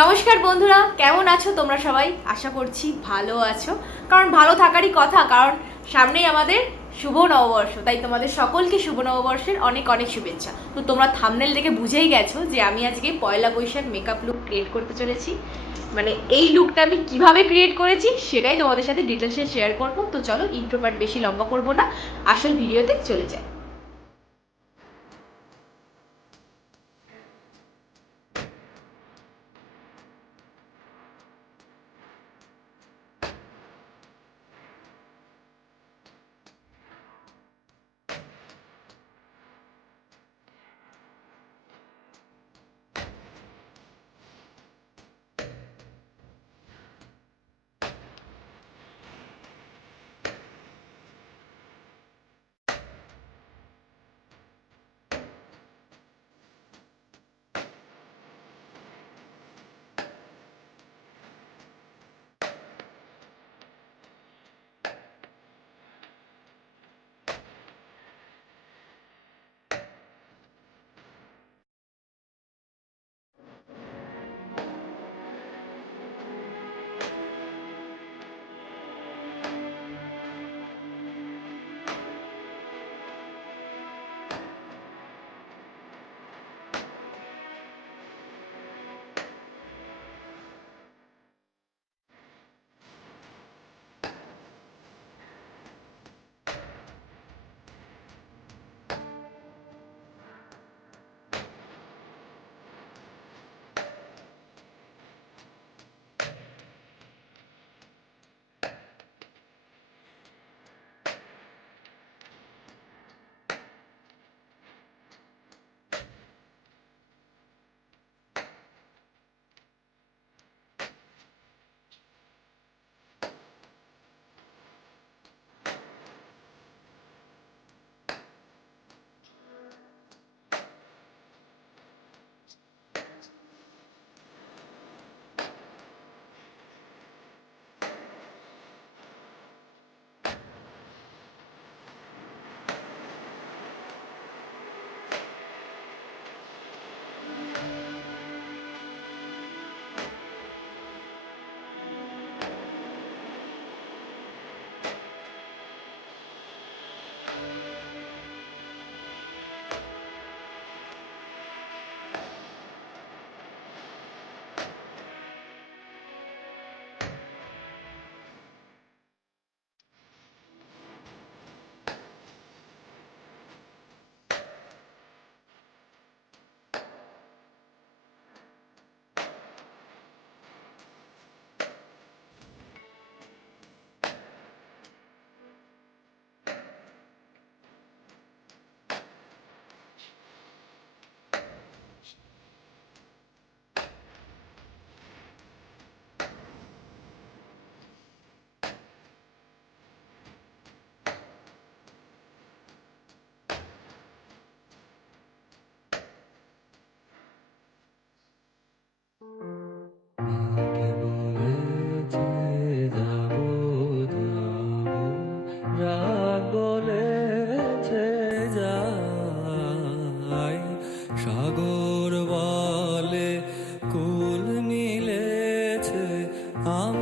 নমস্কার বন্ধুরা, কেমন আছো তোমরা সবাই? আশা করছি ভালো আছো। কারণ ভালো থাকারই কথা, কারণ সামনেই আমাদের শুভ নববর্ষ, তাই তোমাদের সকলকে শুভ নববর্ষের অনেক অনেক শুভেচ্ছা। তো তোমরা থামনেল দেখে বুঝেই গেছো যে আমি আজকে Poila Boishakh makeup look create করতে চলেছি। মানে এই লুকটা আমি কীভাবে ক্রিয়েট করেছি সেটাই তোমাদের সাথে ডিটেলসে শেয়ার করব। তো চলো ইন্ট্রো পার্ট বেশি লম্বা করব না, আসল ভিডিওতে চলে যাই। Um.